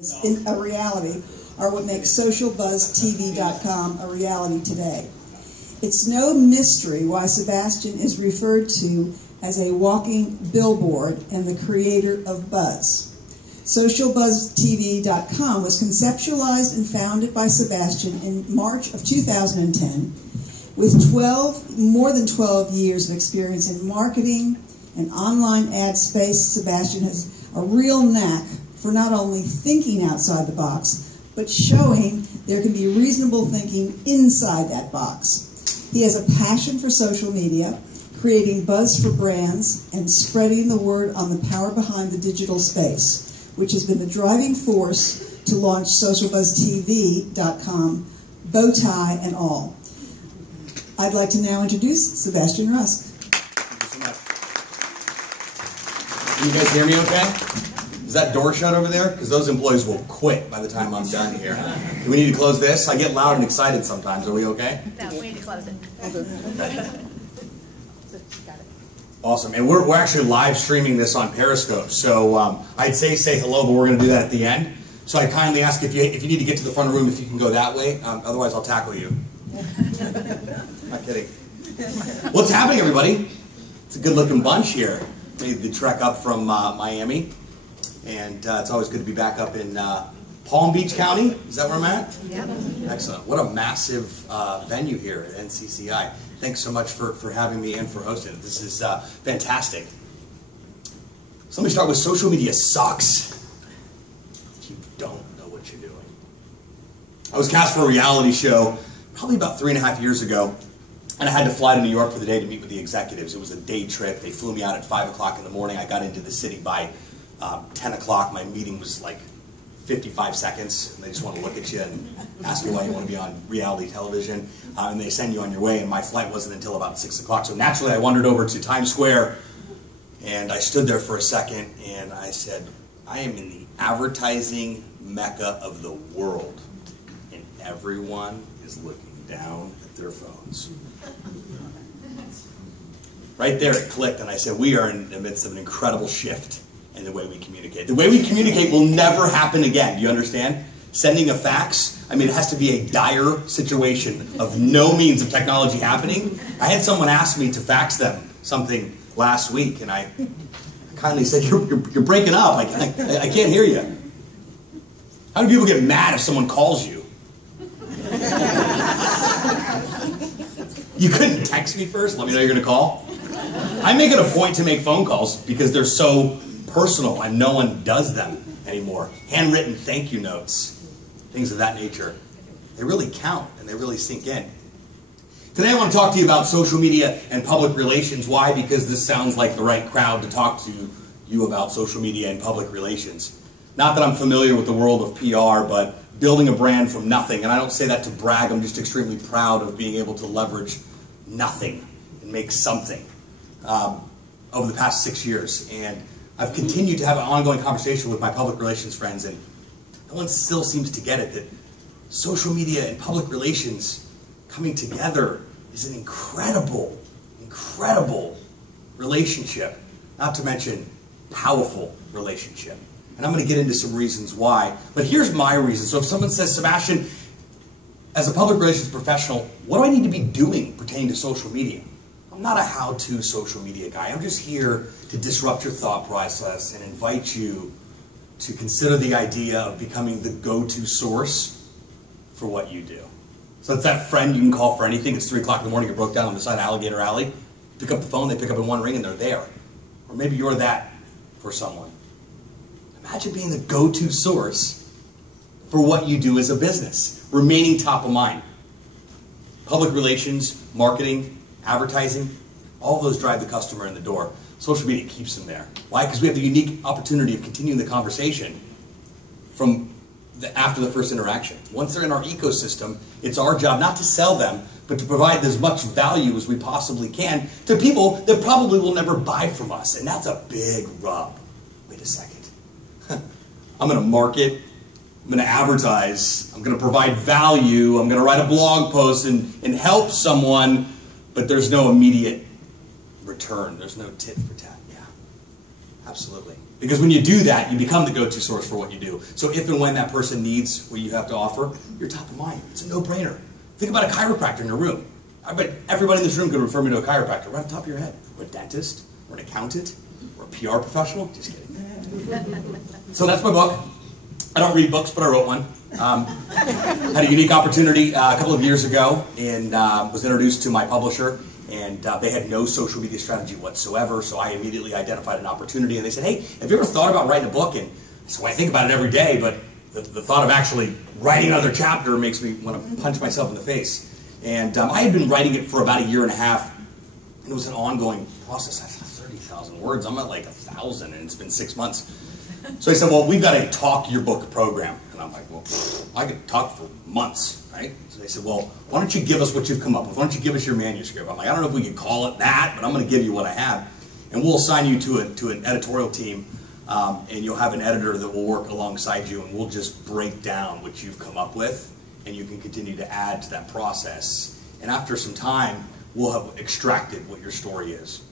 in a reality are what makes socialbuzztv.com a reality today. It's no mystery why Sebastian is referred to as a walking billboard and the creator of buzz. Socialbuzztv.com was conceptualized and founded by Sebastian in March of 2010 with more than 12 years of experience in marketing and online ad space. Sebastian has a real knack for not only thinking outside the box, but showing there can be reasonable thinking inside that box. He has a passion for social media, creating buzz for brands, and spreading the word on the power behind the digital space, which has been the driving force to launch socialbuzztv.com, bow tie and all. I'd like to now introduce Sebastian Rusk. Thank you so much. Can you guys hear me okay? Is that door shut over there? Because those employees will quit by the time I'm done here. Do we need to close this? I get loud and excited sometimes. Are we okay? No, we need to close it. Okay. Awesome. And we're actually live streaming this on Periscope. So I'd say hello, but we're going to do that at the end. So I kindly ask if you need to get to the front of the room, if you can go that way. Otherwise, I'll tackle you. Not kidding. What's happening, everybody? It's a good-looking bunch here. Made the trek up from Miami. And it's always good to be back up in Palm Beach County. Is that where I'm at? Yeah. Excellent. What a massive venue here at NCCI. Thanks so much for having me and for hosting it. This is fantastic. So let me start with social media sucks. You don't know what you're doing. I was cast for a reality show probably about 3.5 years ago, and I had to fly to New York for the day to meet with the executives. It was a day trip. They flew me out at 5 o'clock in the morning. I got into the city by 10 o'clock. My meeting was like 55 seconds, and they just want to look at you and ask you why you want to be on reality television, and they send you on your way, and my flight wasn't until about 6 o'clock. So naturally I wandered over to Times Square, and I stood there for a second, and I said, I am in the advertising mecca of the world, and everyone is looking down at their phones. Right there it clicked, and I said, we are in the midst of an incredible shift in the way we communicate. The way we communicate will never happen again. Do you understand? Sending a fax, I mean, it has to be a dire situation of no means of technology happening. I had someone ask me to fax them something last week, and I kindly said, you're breaking up. I can't hear you. How do people get mad if someone calls you? You couldn't text me first? Let me know you're going to call? I make it a point to make phone calls because they're so personal, and no one does them anymore. Handwritten thank you notes, things of that nature. They really count, and they really sink in. Today I want to talk to you about social media and public relations. Why? Because this sounds like the right crowd to talk to you about social media and public relations. Not that I'm familiar with the world of PR, but building a brand from nothing, and I don't say that to brag, I'm just extremely proud of being able to leverage nothing and make something over the past 6 years. And I've continued to have an ongoing conversation with my public relations friends, and no one still seems to get it, that social media and public relations coming together is an incredible, incredible relationship, not to mention powerful relationship. And I'm going to get into some reasons why, but here's my reason. So if someone says, Sebastian, as a public relations professional, what do I need to be doing pertaining to social media? I'm not a how-to social media guy. I'm just here to disrupt your thought process and invite you to consider the idea of becoming the go-to source for what you do. So it's that friend you can call for anything. It's 3 o'clock in the morning, you're broke down on the side of Alligator Alley. Pick up the phone, they pick up in one ring, and they're there. Or maybe you're that for someone. Imagine being the go-to source for what you do as a business, remaining top of mind. Public relations, marketing, advertising, all of those drive the customer in the door. Social media keeps them there. Why? Because we have the unique opportunity of continuing the conversation from after the first interaction. Once they're in our ecosystem, it's our job not to sell them, but to provide as much value as we possibly can to people that probably will never buy from us. And that's a big rub. Wait a second. I'm going to market, I'm going to advertise, I'm going to provide value, I'm going to write a blog post and help someone, but there's no immediate return. There's no tit for tat. Yeah, absolutely. Because when you do that, you become the go-to source for what you do. So if and when that person needs what you have to offer, you're top of mind. It's a no-brainer. Think about a chiropractor in your room. I bet everybody in this room could refer me to a chiropractor right on top of your head. Or a dentist, or an accountant, or a PR professional. Just kidding. So that's my book. I don't read books, but I wrote one. Had a unique opportunity a couple of years ago, and was introduced to my publisher, and they had no social media strategy whatsoever, so I immediately identified an opportunity, and they said, hey, have you ever thought about writing a book? And so I think about it every day, but the thought of actually writing another chapter makes me want to punch myself in the face. And I had been writing it for about a year and a half, and it was an ongoing process. I thought 30,000 words, I'm at like 1,000, and it's been 6 months. So I said, well, we've got a talk your book program. And I'm like, well, I could talk for months, right? So they said, well, why don't you give us what you've come up with? Why don't you give us your manuscript? I'm like, I don't know if we could call it that, but I'm going to give you what I have. And we'll assign you to an editorial team, and you'll have an editor that will work alongside you, and we'll just break down what you've come up with, and you can continue to add to that process. And after some time, we'll have extracted what your story is.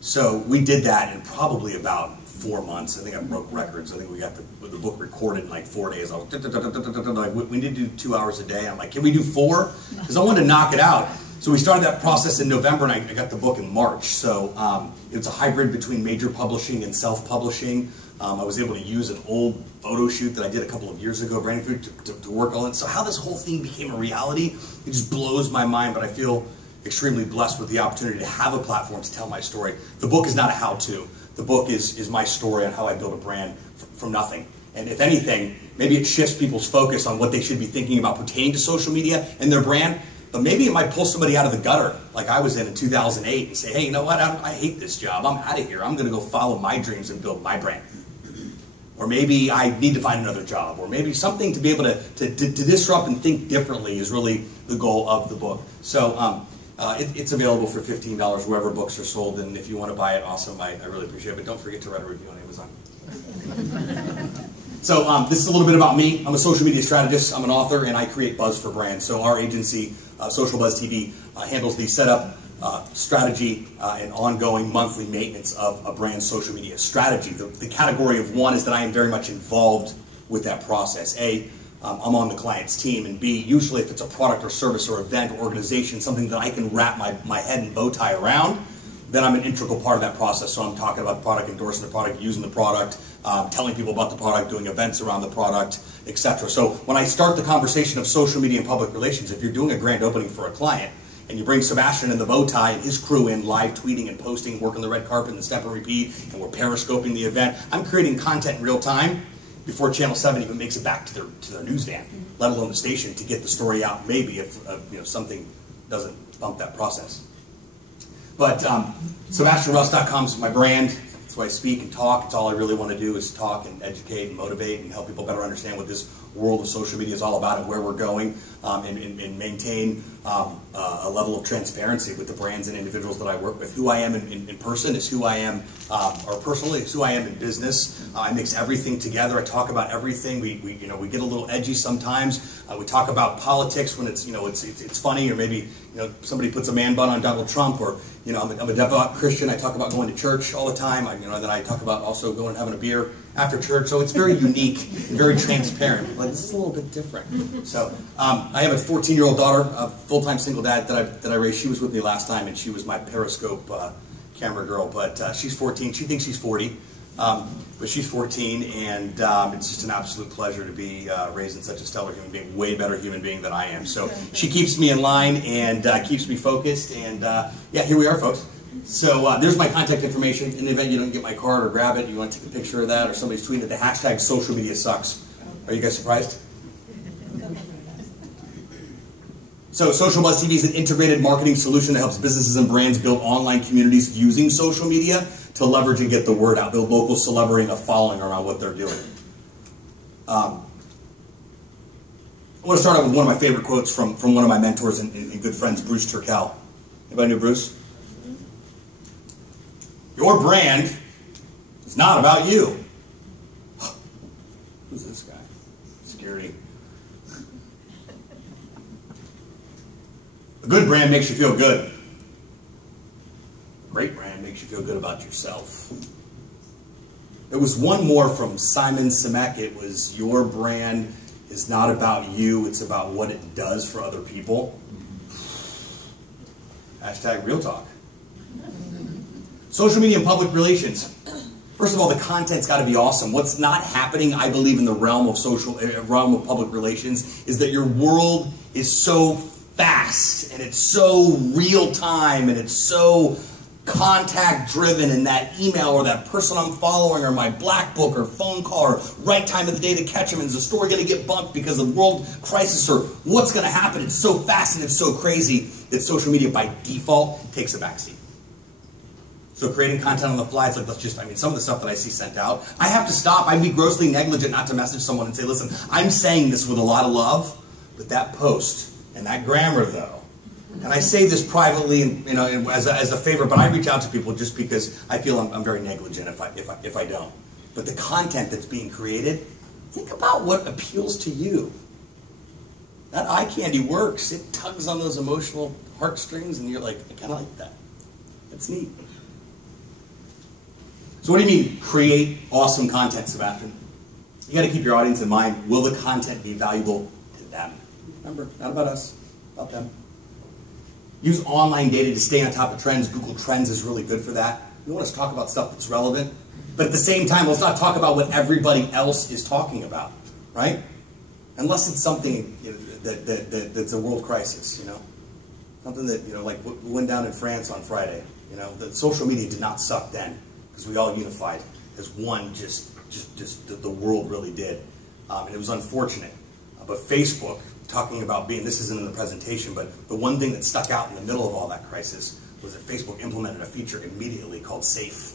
So we did that in probably about 4 months. I think I broke records. I think we got the book recorded in like 4 days. I was like, we need to do 2 hours a day. I'm like, can we do 4? Because I wanted to knock it out. So we started that process in November, and I got the book in March. So it's a hybrid between major publishing and self-publishing. I was able to use an old photo shoot that I did a couple of years ago, branding food, to work on it. So how this whole thing became a reality, it just blows my mind, but I feel extremely blessed with the opportunity to have a platform to tell my story. The book is not a how-to. The book is my story on how I built a brand from nothing. And if anything, maybe it shifts people's focus on what they should be thinking about pertaining to social media and their brand, but maybe it might pull somebody out of the gutter like I was in 2008 and say, hey, you know what, I hate this job, I'm out of here, I'm going to go follow my dreams and build my brand. Or maybe I need to find another job, or maybe something to be able to disrupt and think differently is really the goal of the book. So it's available for $15 wherever books are sold, and if you want to buy it, awesome, I really appreciate it, but don't forget to write a review on Amazon. So this is a little bit about me. I'm a social media strategist, I'm an author, and I create buzz for brands. So our agency, Social Buzz TV, handles the setup, strategy, and ongoing monthly maintenance of a brand's social media strategy. The category of one is that I am very much involved with that process. A, I'm on the client's team, and B, usually if it's a product or service or event or organization, something that I can wrap my head and bow tie around, then I'm an integral part of that process. So I'm talking about the product, endorsing the product, using the product, telling people about the product, doing events around the product, etc. So when I start the conversation of social media and public relations, if you're doing a grand opening for a client, and you bring Sebastian in the bow tie and his crew in live tweeting and posting, working the red carpet and the step and repeat, and we're periscoping the event, I'm creating content in real time before Channel 7 even makes it back to their news van, let alone the station, to get the story out, maybe if something doesn't bump that process. But SebastianRusk.com is my brand. That's why I speak and talk. It's all I really want to do is talk and educate and motivate and help people better understand what this world of social media is all about and where we're going, and maintain a level of transparency with the brands and individuals that I work with. Who I am in person is who I am, or personally, is who I am in business. I mix everything together. I talk about everything. We get a little edgy sometimes. We talk about politics when it's funny, or maybe somebody puts a man bun on Donald Trump, or I'm a devout Christian. I talk about going to church all the time. Then I talk about also going and having a beer after church. So it's very unique and very transparent. But this is a little bit different. So I have a 14-year-old daughter, a full-time single dad that I raised. She was with me last time, and she was my Periscope camera girl. But she's 14. She thinks she's 40. But she's 14, and it's just an absolute pleasure to be raised in such a stellar human being, way better human being than I am. So she keeps me in line and keeps me focused, and yeah, here we are, folks. So there's my contact information. In the event you don't get my card or grab it, you want to take a picture of that, or somebody's tweeted the hashtag social media sucks. Are you guys surprised? So Social Buzz TV is an integrated marketing solution that helps businesses and brands build online communities using social media to leverage and get the word out, build local celebrity and a following around what they're doing. I want to start out with one of my favorite quotes from one of my mentors and good friends, Bruce Turkel. Anybody know Bruce? Your brand is not about you. Who's this guy? Security. A good brand makes you feel good. A great brand makes you feel good about yourself. There was one more from Simon Sinek. It was, your brand is not about you, it's about what it does for other people. Hashtag real talk. Social media and public relations. First of all, the content's got to be awesome. What's not happening, I believe, in the realm of public relations is that your world is so fast and it's so real time and it's so contact driven, and that email or that person I'm following or my black book or phone call or right time of the day to catch them, and is the story going to get bumped because of the world crisis or what's going to happen? It's so fast and it's so crazy that social media by default takes a backseat. So creating content on the fly, it's like, some of the stuff that I see sent out, I have to stop. I'd be grossly negligent not to message someone and say, listen, I'm saying this with a lot of love, but that post and that grammar though, and I say this privately and as a favor, but I reach out to people just because I feel I'm very negligent if I don't. But the content that's being created, think about what appeals to you. That eye candy works. It tugs on those emotional heartstrings, and you're like, I kind of like that. That's neat. So what do you mean, create awesome content, Sebastian? You got to keep your audience in mind. Will the content be valuable to them? Remember, not about us, about them. Use online data to stay on top of trends. Google Trends is really good for that. You want us to talk about stuff that's relevant, but at the same time, let's not talk about what everybody else is talking about, right? Unless it's something that's a world crisis, something that like what went down in France on Friday. The social media did not suck then because we all unified as one. Just the world really did, and it was unfortunate. But Facebook, talking about this isn't in the presentation, but the one thing that stuck out in the middle of all that crisis was that Facebook implemented a feature immediately called Safe.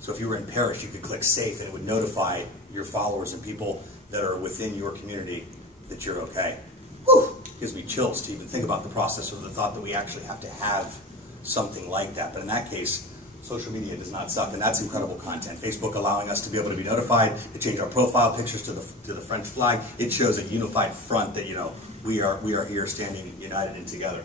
So if you were in Paris, you could click Safe and it would notify your followers and people that are within your community that you're okay. Whew! Gives me chills to even think about the process or the thought that we actually have to have something like that. But in that case, social media does not suck, and that's incredible content. Facebook allowing us to be able to be notified, to change our profile pictures to the French flag. It shows a unified front that we are here standing united and together.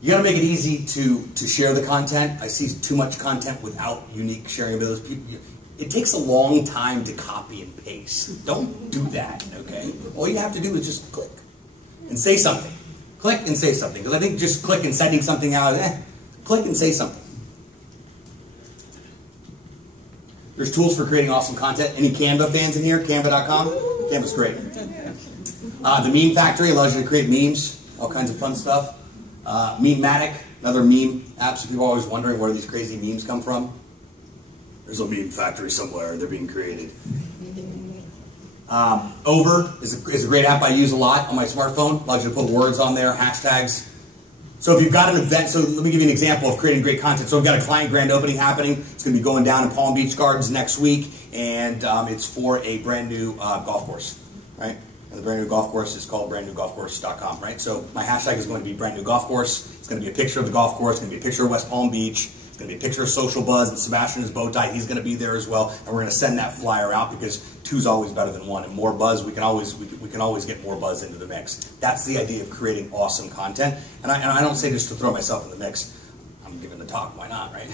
You got to make it easy to share the content. I see too much content without unique sharing abilities. People, it takes a long time to copy and paste. Don't do that, okay? All you have to do is just click and say something. Click and say something. Because I think just click and sending something out, click and say something. There's tools for creating awesome content. Any Canva fans in here? Canva.com? Canva's great. The Meme Factory allows you to create memes, all kinds of fun stuff. Memematic, another meme app. So people are always wondering where these crazy memes come from. There's a meme factory somewhere. They're being created. Over is a great app I use a lot on my smartphone. Allows you to put words on there, hashtags. So if you've got an event, so let me give you an example of creating great content. So we've got a client grand opening happening. It's going to be going down in Palm Beach Gardens next week, and it's for a brand new golf course, right? And the brand new golf course is called brandnewgolfcourse.com, right? So my hashtag is going to be brand new golf course. It's going to be a picture of the golf course. It's going to be a picture of West Palm Beach. It's going to be a picture of Social Buzz and Sebastian in his bow tie. He's going to be there as well, and we're going to send that flyer out because two's always better than one, and more buzz, we can always get more buzz into the mix. That's the idea of creating awesome content, and I don't say this to throw myself in the mix. I'm giving the talk, why not, right?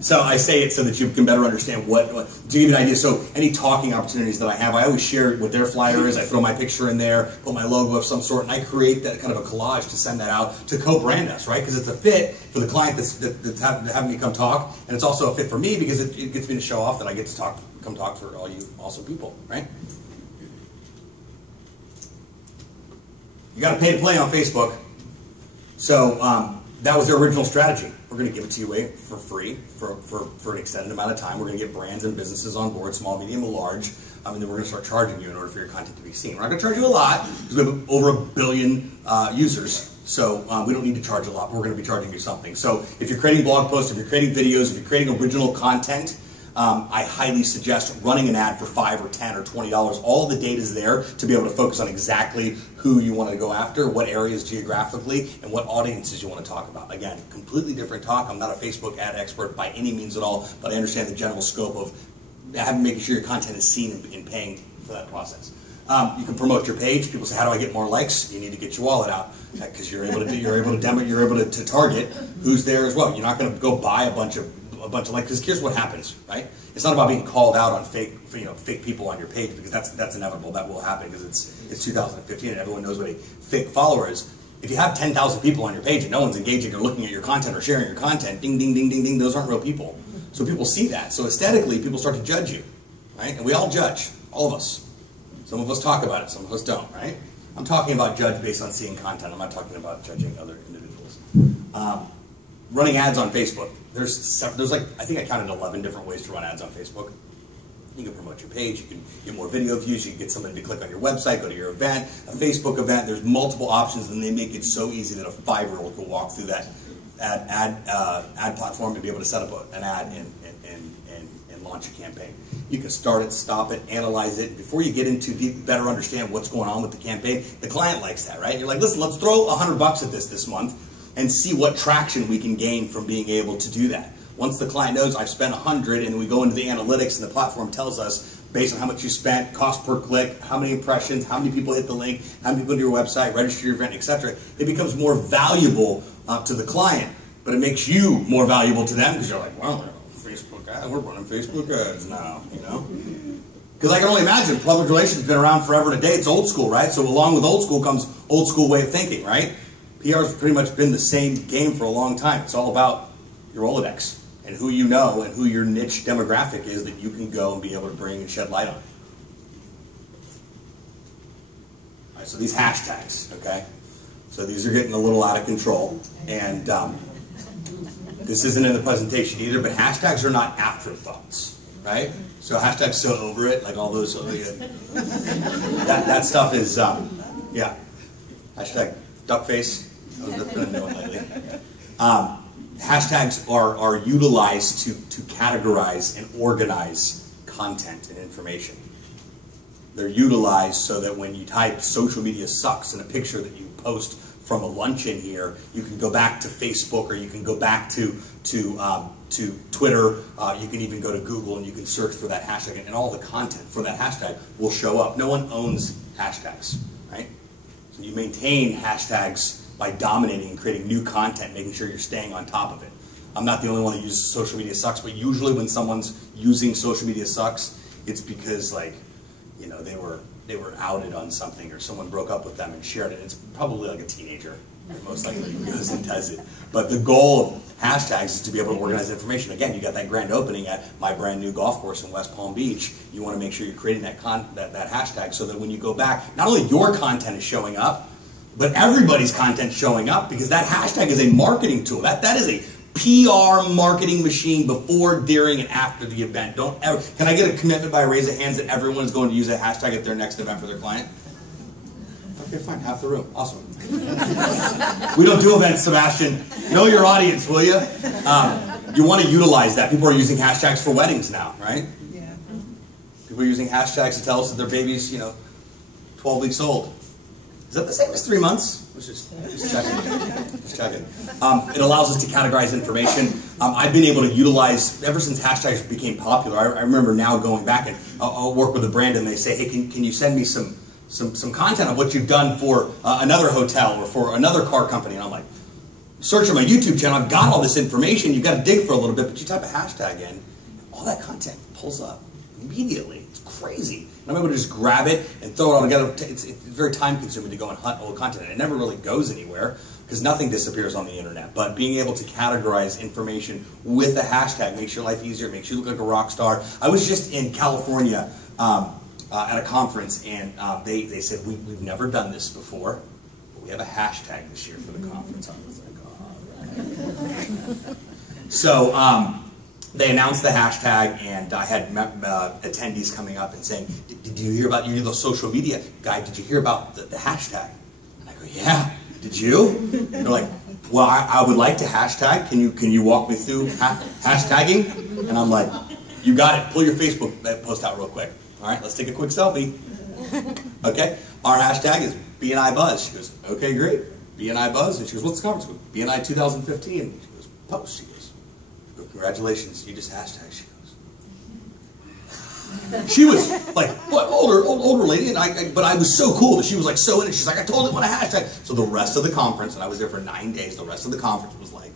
So I say it so that you can better understand what to give you an idea. So any talking opportunities that I have, I always share what their flyer is. I throw my picture in there, put my logo of some sort, and I create that kind of a collage to send that out to co-brand us, right? Because it's a fit for the client that's having me come talk, and it's also a fit for me because it gets me to show off that I get to come talk for all you awesome people, right? You got to pay to play on Facebook. So that was their original strategy. We're going to give it to you away for free for an extended amount of time. We're going to get brands and businesses on board, small, medium, and large. And then we're going to start charging you in order for your content to be seen. We're not going to charge you a lot because we have over 1 billion users. So we don't need to charge a lot, but we're going to be charging you something. So if you're creating blog posts, if you're creating videos, if you're creating original content, I highly suggest running an ad for $5 or $10 or $20. All the data is there to be able to focus on exactly who you want to go after, what areas geographically, and what audiences you want to talk about. Again, completely different talk. I'm not a Facebook ad expert by any means at all, but I understand the general scope of making sure your content is seen and paying for that process. You can promote your page. People say, "How do I get more likes?" You need to get your wallet out because you're able to target who's there as well. You're not going to go buy a bunch of a bunch of because here's what happens, right? It's not about being called out on fake people on your page, because that's inevitable. That will happen because it's 2015 and everyone knows what a fake follower is. If you have 10,000 people on your page and no one's engaging or looking at your content or sharing your content, ding, ding, ding, ding, ding, those aren't real people. So people see that. So aesthetically, people start to judge you, right? And we all judge, all of us. Some of us talk about it, some of us don't, right? I'm talking about judge based on seeing content. I'm not talking about judging other individuals. Running ads on Facebook. There's like, I think I counted 11 different ways to run ads on Facebook. You can promote your page, you can get more video views, you can get somebody to click on your website, go to your event, a Facebook event. There's multiple options, and they make it so easy that a 5-year-old can walk through that ad platform and be able to set up an ad and launch a campaign. You can start it, stop it, analyze it. Before you get into better understand what's going on with the campaign, the client likes that, right? You're like, listen, let's throw $100 at this month and see what traction we can gain from being able to do that. Once the client knows I've spent 100, and we go into the analytics and the platform tells us based on how much you spent, cost per click, how many impressions, how many people hit the link, how many people go to your website, register your event, etc. It becomes more valuable to the client, but it makes you more valuable to them because you're like, well, Facebook ads, we're running Facebook ads now, you know? Because I can only imagine public relations has been around forever and a day. It's old school, right? So along with old school comes old school way of thinking, right? PR's pretty much been the same game for a long time. It's all about your Rolodex and who you know and who your niche demographic is that you can go and be able to bring and shed light on. All right, so these hashtags, okay? So these are getting a little out of control, and this isn't in the presentation either, but hashtags are not afterthoughts, right? So hashtags so over it, like all those, that stuff is, yeah. Hashtag duckface, that's been a new one lately. Hashtags are utilized to categorize and organize content and information. They're utilized so that when you type "social media sucks" in a picture that you post from a luncheon here, you can go back to Facebook, or you can go back to Twitter. You can even go to Google and you can search for that hashtag, and all the content for that hashtag will show up. No one owns hashtags, right? So you maintain hashtags by dominating and creating new content, making sure you're staying on top of it. I'm not the only one who uses social media sucks, but usually when someone's using social media sucks, it's because, like, you know, they were outed on something, or someone broke up with them and shared it. It's probably like a teenager, most likely, who goes and does it. But the goal of hashtags is to be able to organize information. Again, you got that grand opening at my brand new golf course in West Palm Beach. You want to make sure you're creating that hashtag so that when you go back, not only your content is showing up, but everybody's content showing up, because that hashtag is a marketing tool. That is a PR marketing machine before, during, and after the event. Don't ever. Can I get a commitment by a raise of hands that everyone's going to use a hashtag at their next event for their client? Okay, fine. Half the room. Awesome. We don't do events, Sebastian. Know your audience, will you? You want to utilize that. People are using hashtags for weddings now, right? Yeah. People are using hashtags to tell us that their baby's, 12 weeks old. Is that the same as 3 months? Just checking. Just checking. It allows us to categorize information. I've been able to utilize, ever since hashtags became popular, I remember now going back and I'll work with a brand and they say, hey, can you send me some content of what you've done for another hotel or for another car company? And I'm like, searching my YouTube channel, I've got all this information. You've got to dig for a little bit, but you type a hashtag in, all that content pulls up immediately. It's crazy. And I'm able to just grab it and throw it all together. It's very time consuming to go and hunt old content. And it never really goes anywhere because nothing disappears on the internet. But being able to categorize information with a hashtag makes your life easier, makes you look like a rock star. I was just in California at a conference, and they said, we've never done this before, but we have a hashtag this year for the conference. I was like, all right. So they announced the hashtag, and I had attendees coming up and saying, did you hear about, you're the social media guy, did you hear about the hashtag? And I go, yeah, did you? And they're like, well, I would like to hashtag. Can you walk me through hashtagging? And I'm like, you got it. Pull your Facebook post out real quick. All right, let's take a quick selfie. Okay, our hashtag is BNI Buzz. She goes, okay, great. BNI Buzz. And she goes, what's the conference? BNI 2015. She goes, post. She goes, congratulations, you just hashtag. She goes. She was like, what, older lady, and but I was so cool that she was like so in it. She's like, I totally want a hashtag. So the rest of the conference, and I was there for 9 days, the rest of the conference was like,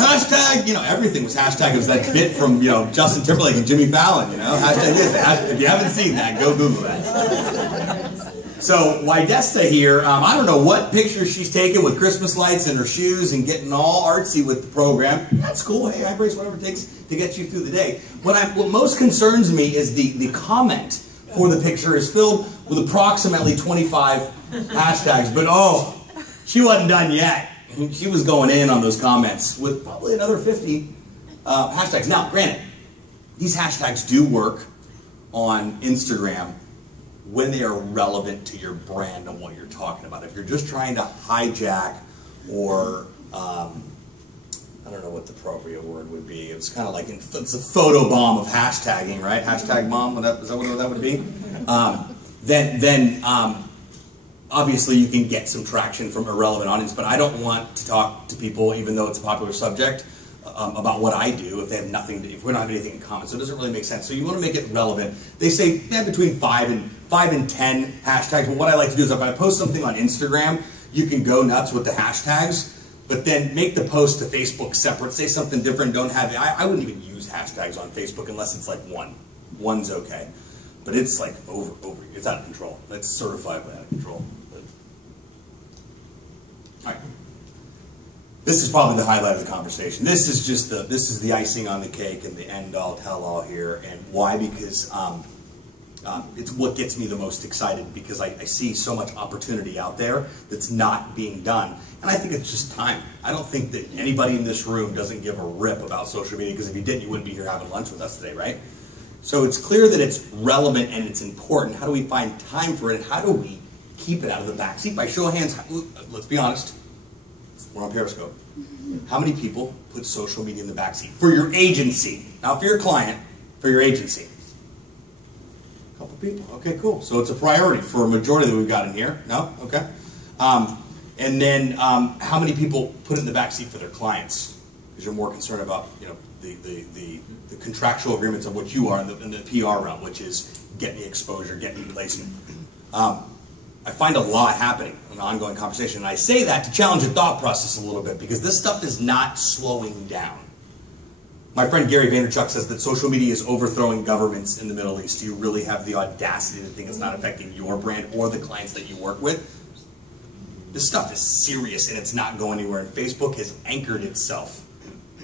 Hashtag, you know, everything was hashtag. It was that bit from, you know, Justin Timberlake and Jimmy Fallon, you know. Hashtag this. If you haven't seen that, go Google that. So, Wydesta here, I don't know what picture she's taking with Christmas lights in her shoes and getting all artsy with the program. That's cool. Hey, I embrace whatever it takes to get you through the day. What most concerns me is the comment for the picture is filled with approximately 25 hashtags. But, oh, she wasn't done yet. She was going in on those comments with probably another 50 hashtags. Now, granted, these hashtags do work on Instagram when they are relevant to your brand and what you're talking about. If you're just trying to hijack or, I don't know what the appropriate word would be. It's kind of like, it's a photo bomb of hashtagging, right? Hashtag bomb, is that what that would be? Then obviously you can get some traction from irrelevant audience, but I don't want to talk to people, even though it's a popular subject, about what I do if they have nothing, if we don't have anything in common. So it doesn't really make sense. So you want to make it relevant. They say between 5 and 10 hashtags, but what I like to do is if I post something on Instagram, you can go nuts with the hashtags, but then make the post to Facebook separate, say something different, don't have it. I wouldn't even use hashtags on Facebook unless it's like one. One's okay. But it's like it's out of control. It's certified out of control. All right. This is probably the highlight of the conversation. This is just this is the icing on the cake and the end all tell all here. And why? Because it's what gets me the most excited, because I see so much opportunity out there that's not being done. And I think it's just time. I don't think that anybody in this room doesn't give a rip about social media, because if you didn't, you wouldn't be here having lunch with us today, right? So it's clear that it's relevant and it's important. How do we find time for it? And how do we keep it out of the backseat? By show of hands, let's be honest. We're on Periscope. How many people put social media in the backseat for your agency? Not for your client, for your agency. A couple people. Okay, cool. So it's a priority for a majority that we've got in here. No? Okay. And then how many people put it in the backseat for their clients? Because you're more concerned about, you know, the contractual agreements of what you are in the PR realm, which is get me exposure, get me placement. I find a lot happening in an ongoing conversation, and I say that to challenge your thought process a little bit, because this stuff is not slowing down. My friend Gary Vaynerchuk says that social media is overthrowing governments in the Middle East. Do you really have the audacity to think it's not affecting your brand or the clients that you work with? This stuff is serious, and it's not going anywhere. And Facebook has anchored itself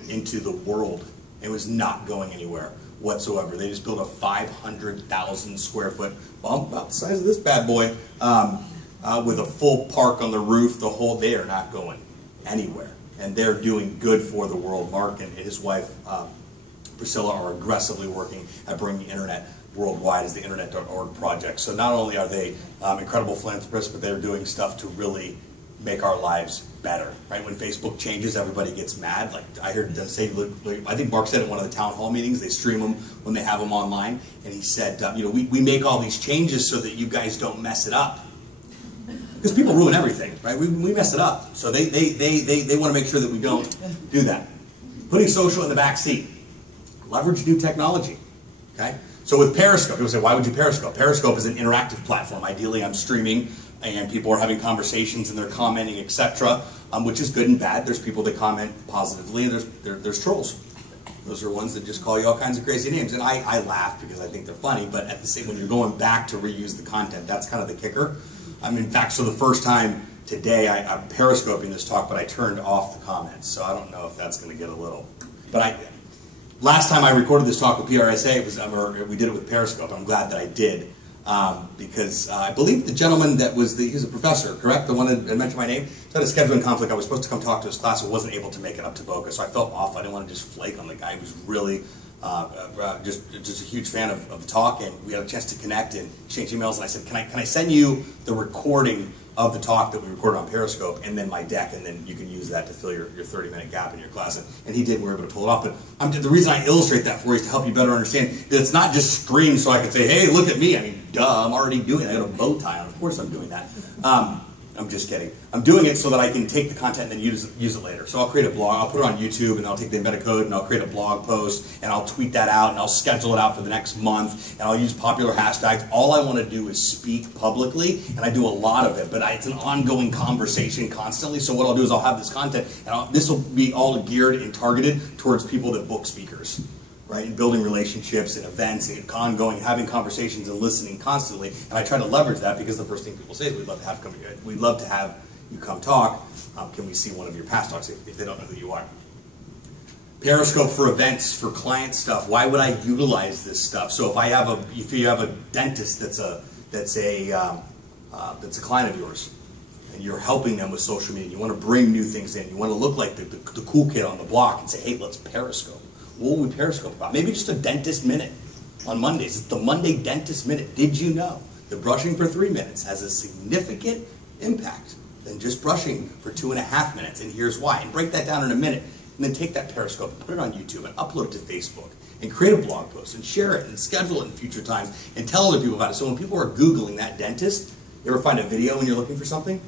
into the world. It was not going anywhere whatsoever. They just built a 500,000 square foot bump, about the size of this bad boy, with a full park on the roof. They are not going anywhere. And they're doing good for the world. Mark and his wife, Priscilla, are aggressively working at bringing internet worldwide as the Internet.org project. So not only are they incredible philanthropists, but they're doing stuff to really make our lives better, right? When Facebook changes, everybody gets mad. Like I heard them say, I think Mark said in one of the town hall meetings, they stream them when they have them online, and he said, you know, we make all these changes so that you guys don't mess it up. Because people ruin everything, right? We mess it up. So they want to make sure that we don't do that. Putting social in the back seat. Leverage new technology, okay? So with Periscope, people say, why would you Periscope? Periscope is an interactive platform. Ideally, I'm streaming, and people are having conversations, and they're commenting, etc., which is good and bad. There's people that comment positively, and there's trolls. Those are ones that just call you all kinds of crazy names. And I laugh because I think they're funny, but at the same, when you're going back to reuse the content, that's kind of the kicker. In fact, so the first time today, I'm Periscoping this talk, but I turned off the comments, so I don't know if that's going to get a little. But last time I recorded this talk with PRSA, we did it with Periscope. I'm glad that I did, because I believe the gentleman that was he was a professor, correct? The one that mentioned my name? So I had a scheduling conflict. I was supposed to come talk to his class, and wasn't able to make it up to Boca, so I felt awful. I didn't want to just flake on the guy. He was really just a huge fan of the talk, and we had a chance to connect and exchange emails. And I said, can I send you the recording of the talk that we recorded on Periscope, and then my deck, and then you can use that to fill your 30-minute gap in your class. And he did, and we were able to pull it off. But the reason I illustrate that for you is to help you better understand that it's not just streamed so I can say, hey, look at me. I mean, duh, I'm already doing it. I got a bow tie on. Of course I'm doing that. I'm just kidding. I'm doing it so that I can take the content and then use it later. So I'll create a blog, I'll put it on YouTube, and I'll take the embedded code, and I'll create a blog post, and I'll tweet that out, and I'll schedule it out for the next month, and I'll use popular hashtags. All I want to do is speak publicly, and I do a lot of it, but it's an ongoing conversation constantly. So what I'll do is I'll have this content, and this will be all geared and targeted towards people that book speakers. Right, and building relationships and events and ongoing, having conversations and listening constantly. And I try to leverage that because the first thing people say is, we'd love to have you come talk. Can we see one of your past talks if they don't know who you are? Periscope for events, for client stuff. Why would I utilize this stuff? So if you have a dentist that's a client of yours, and you're helping them with social media, you want to bring new things in, you want to look like the cool kid on the block and say, hey, let's Periscope. What will we Periscope about? Maybe just a dentist minute on Mondays. It's the Monday Dentist Minute. Did you know that brushing for 3 minutes has a significant impact than just brushing for 2.5 minutes? And here's why. And break that down in a minute. And then take that Periscope and put it on YouTube and upload it to Facebook. And create a blog post and share it and schedule it in future times and tell other people about it. So when people are Googling that dentist, you ever find a video when you're looking for something?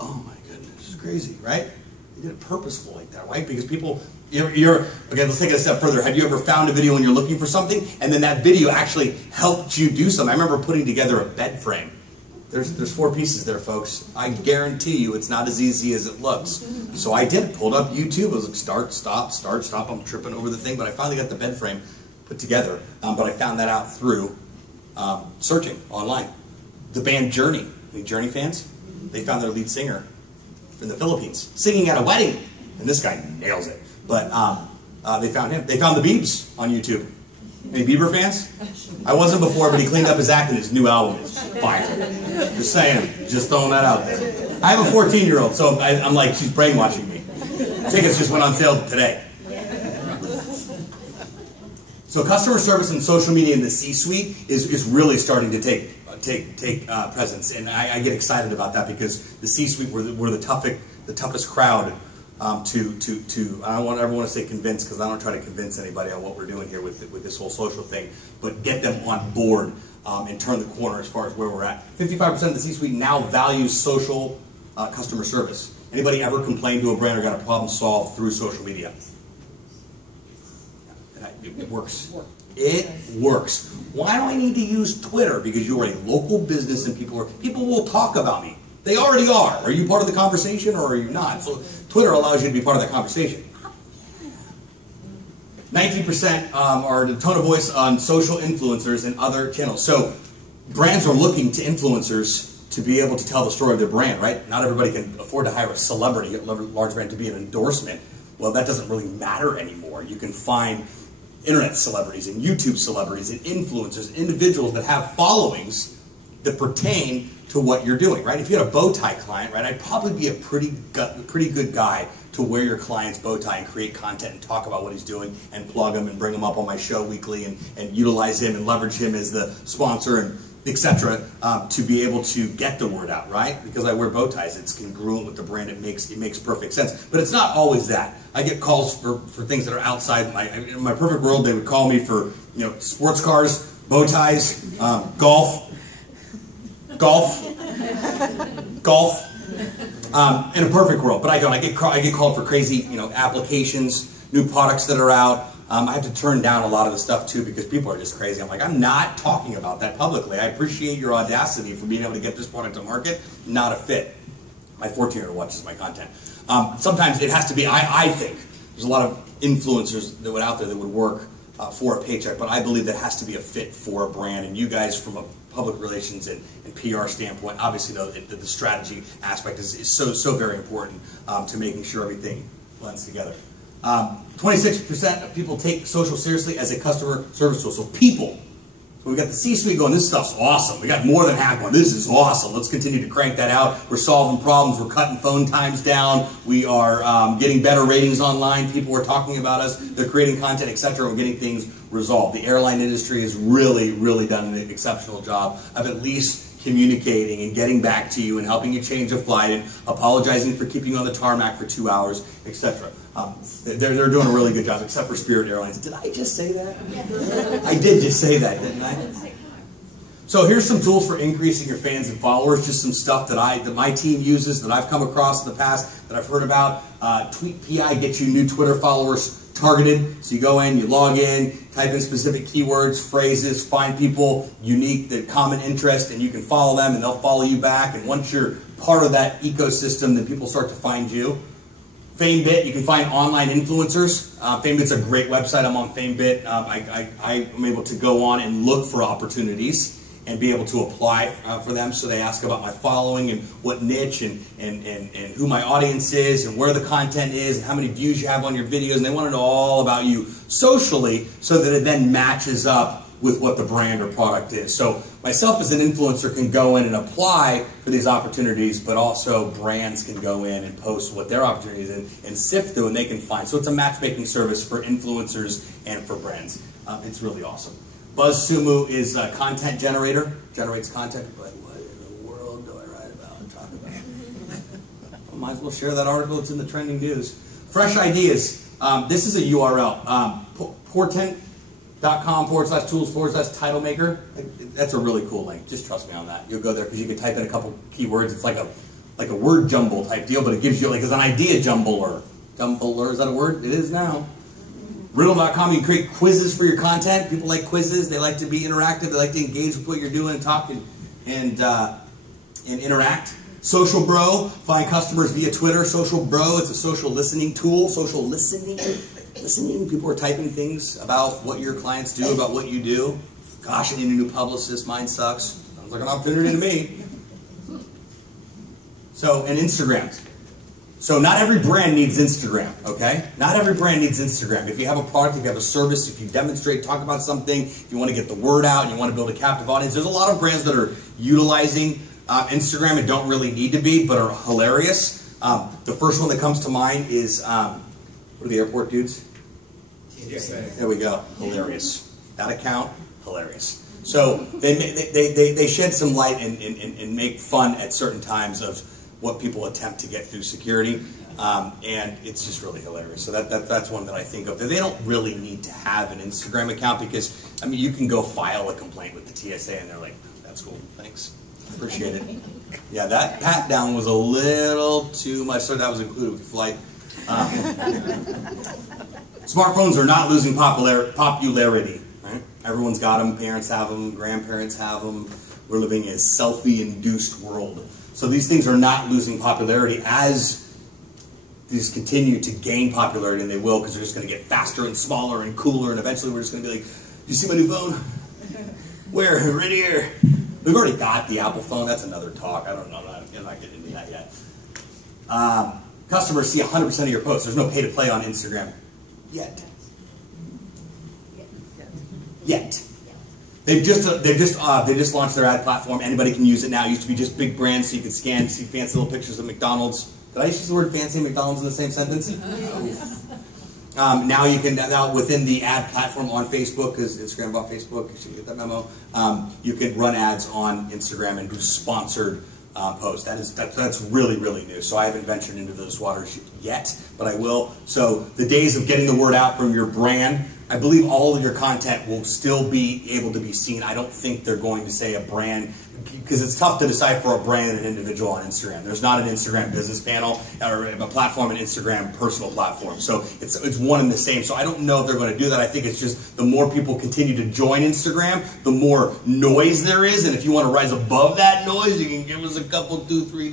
Oh my goodness, this is crazy, right? You did it purposeful like that, right? Because people... okay, let's take it a step further. Have you ever found a video when you're looking for something, and then that video actually helped you do something? I remember putting together a bed frame. There's 4 pieces there, folks. I guarantee you it's not as easy as it looks. So I did. Pulled up YouTube. I was like, start, stop, start, stop. I'm tripping over the thing, but I finally got the bed frame put together. But I found that out through searching online. The band Journey. Any Journey fans? They found their lead singer from the Philippines singing at a wedding, and this guy nails it. But they found him. They found the Biebs on YouTube. Any Bieber fans? I wasn't before, but he cleaned up his act and his new album is fire. Just saying. Just throwing that out there. I have a 14-year-old, so I'm like, she's brainwashing me. Tickets just went on sale today. So customer service and social media in the C-suite is really starting to take presence. And I get excited about that because the C-suite, we're the toughest crowd I don't ever want to say convince, because I don't try to convince anybody on what we're doing here with this whole social thing, but get them on board and turn the corner as far as where we're at. 55% of the C-suite now values social customer service. Anybody ever complained to a brand or got a problem solved through social media? It works. It works. Why do I need to use Twitter? Because you're a local business and people will talk about me. They already are. Are you part of the conversation or are you not? So Twitter allows you to be part of that conversation. 19% are the tone of voice on social influencers and other channels. So brands are looking to influencers to be able to tell the story of their brand, right? Not everybody can afford to hire a celebrity, a large brand, to be an endorsement. Well, that doesn't really matter anymore. You can find internet celebrities and YouTube celebrities and influencers, individuals that have followings that pertain to what you're doing, right? If you had a bow tie client, right, I'd probably be a pretty good guy to wear your client's bow tie and create content and talk about what he's doing and plug him and bring him up on my show weekly and utilize him and leverage him as the sponsor and etc. To be able to get the word out, right? Because I wear bow ties, it's congruent with the brand. It makes perfect sense. But it's not always that. I get calls for things that are outside in my perfect world. They would call me for sports cars, bow ties, golf. In a perfect world, but I don't. I get called for crazy, applications, new products that are out. I have to turn down a lot of the stuff too because people are just crazy. I'm like, I'm not talking about that publicly. I appreciate your audacity for being able to get this product to market. Not a fit. My 14-year-old watches my content. Sometimes it has to be. I think there's a lot of influencers that would out there that would work for a paycheck, but I believe that has to be a fit for a brand. And you guys, from a public relations and PR standpoint, obviously know that the strategy aspect is so very important to making sure everything blends together. 26% of people take social seriously as a customer service tool. So people. So we got the C-suite going, this stuff's awesome. We got more than half going, this is awesome. Let's continue to crank that out. We're solving problems. We're cutting phone times down. We are getting better ratings online. People are talking about us. They're creating content, etc. We're getting things resolved. The airline industry has really done an exceptional job of at least communicating and getting back to you and helping you change a flight and apologizing for keeping you on the tarmac for 2 hours, etc. They're doing a really good job, except for Spirit Airlines. Did I just say that? I did just say that, didn't I? So here's some tools for increasing your fans and followers. Just some stuff that my team uses, that I've come across in the past, that I've heard about. Tweet PI gets you new Twitter followers targeted. So you go in, you log in, type in specific keywords, phrases, find people unique, that common interest, and you can follow them and they'll follow you back. And once you're part of that ecosystem, then people start to find you. FameBit, you can find online influencers. FameBit's a great website. I'm on FameBit. I'm able to go on and look for opportunities and be able to apply for them. So they ask about my following and what niche and who my audience is and where the content is and how many views you have on your videos. And they want to know all about you socially so that it then matches up with what the brand or product is. So myself as an influencer can go in and apply for these opportunities, but also brands can go in and post what their opportunities and sift through and they can find. So it's a matchmaking service for influencers and for brands. It's really awesome. BuzzSumo is a content generator, generates content. People are like, what in the world do I write about and talk about? I might as well share that article. It's in the trending news. Fresh ideas. This is a URL. Portent.com/tools/title maker. That's a really cool link. Just trust me on that. You'll go there because you can type in a couple keywords. It's like a word jumble type deal, but it gives you like it's an idea jumbler. Jumbler, is that a word? It is now. Riddle.com, you can create quizzes for your content. People like quizzes. They like to be interactive. They like to engage with what you're doing and talk and interact. Social Bro, find customers via Twitter. Social Bro, it's a social listening tool. Social listening. People are typing things about what your clients do, about what you do. Gosh, I need a new publicist. Mine sucks. Sounds like an opportunity to me. So, and Instagram. So not every brand needs Instagram, okay? Not every brand needs Instagram. If you have a product, if you have a service, if you demonstrate, talk about something, if you want to get the word out and you want to build a captive audience, there's a lot of brands that are utilizing Instagram and don't really need to be, but are hilarious. The first one that comes to mind is, what are the airport dudes? There we go, hilarious. That account, hilarious. So they shed some light and make fun at certain times of what people attempt to get through security, and it's just really hilarious. So that's one that I think of. They don't really need to have an Instagram account because, I mean, you can go file a complaint with the TSA and they're like, that's cool, thanks, appreciate it. Yeah, that pat down was a little too much, so that was included with the flight. Smartphones are not losing popularity, right? Everyone's got them, parents have them, grandparents have them. We're living in a selfie-induced world. So these things are not losing popularity as these continue to gain popularity, and they will because they're just going to get faster and smaller and cooler, and eventually we're just going to be like, you see my new phone? Where? Right here. We've already got the Apple phone. That's another talk. I don't know. I'm not getting into that yet. Customers see 100% of your posts. There's no pay to play on Instagram yet. Yet. They've just launched their ad platform. Anybody can use it now. It used to be just big brands, so you could scan, see fancy little pictures of McDonald's. Did I use the word fancy and McDonald's in the same sentence? Now you can, within the ad platform on Facebook, because Instagram bought Facebook, you should get that memo. You can run ads on Instagram and do sponsored posts. That's really, really new. So I haven't ventured into those waters yet, but I will. So the days of getting the word out from your brand, I believe all of your content will still be able to be seen. I don't think they're going to say a brand, because it's tough to decide for a brand and an individual on Instagram. There's not an Instagram business panel or a platform, an Instagram personal platform. So it's one and the same. So I don't know if they're going to do that. I think it's just the more people continue to join Instagram, the more noise there is. And if you want to rise above that noise, you can give us a couple, $2, $3.